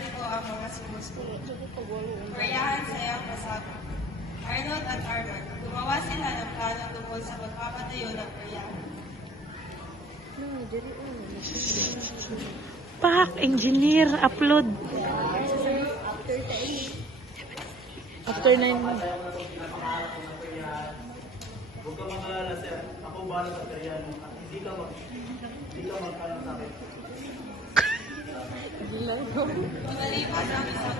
narito ang mga sumusunod. Koreahan sayang pasabog. Arnold at Arman, gumawa sila ng plano tungkol sa pagpapatayo ng Koreahan. Pak, engineer, upload. After 9 months. Huwag ka mag-alala, sir. Ako bahala sa karyan mo. Hindi ka magkano sa akin. Kumalipas ang isang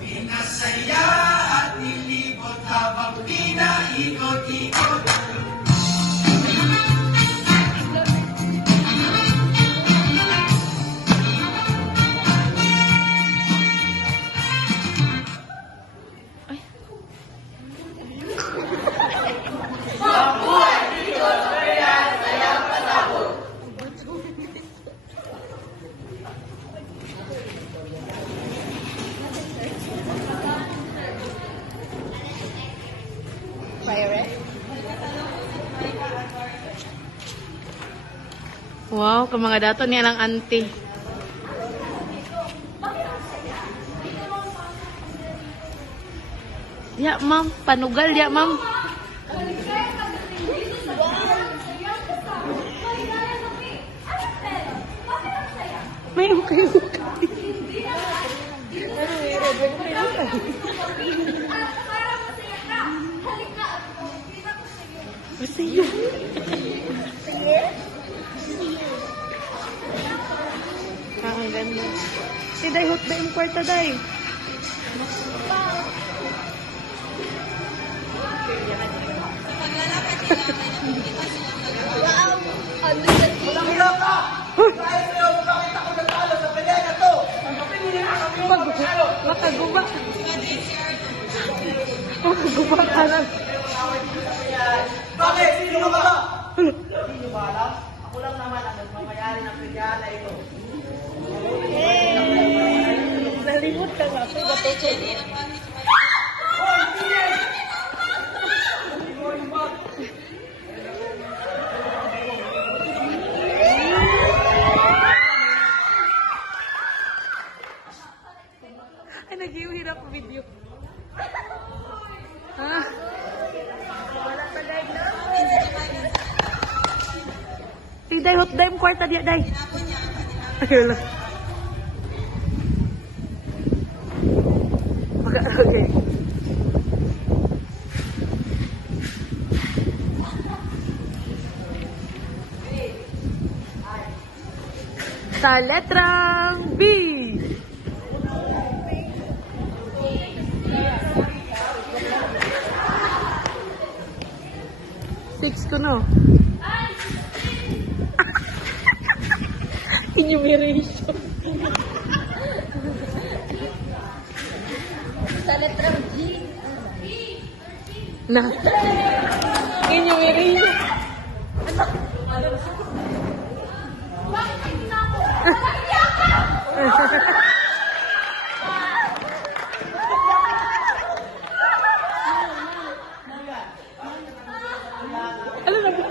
Pinasaya at nilibot habang pinaikot-ikot. Wow, kung mga dato niya lang auntie. Ya, ma'am. Panugal, ya, ma'am. May ukay-ukay. Basta yun. Ang ganda. Si Day, hot ba yung kwarta, Day? Makaguba. Makaguba ka lang. Bakit? Sino ka ba? Hindi ba alam? Ako lang naman ang nagmamayari ng pigyan na ito. Nalimot ka nga. Ay, nag-iuhirap ang video. Ha? Si Day, hot day, kwarta diya, Day. Ayun lang. Okay. Sa letrang B. 6 ko, no? Enumeration. Sa letrang G. Na. Enumeration. Bakit hindi na ako? Malakya ka! Ano na? Anong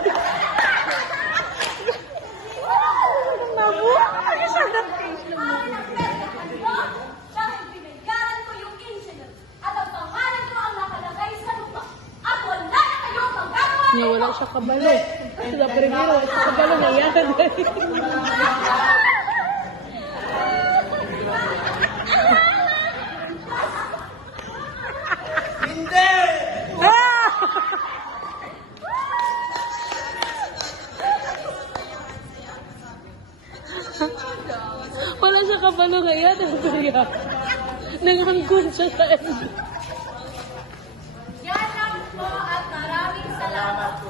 nabuha? Ano siya? Dahil binigyaran ko yung incident at ang pangalan ko ang nakalagay sa lupa at wala na kayong magagawa. Niya wala siya kabalo. Sa primero, sa kabalo na yan. Hindi! Wala siya kabalo ngayon. Nanghanggun siya sa end. Yan lang po at maraming salamat po.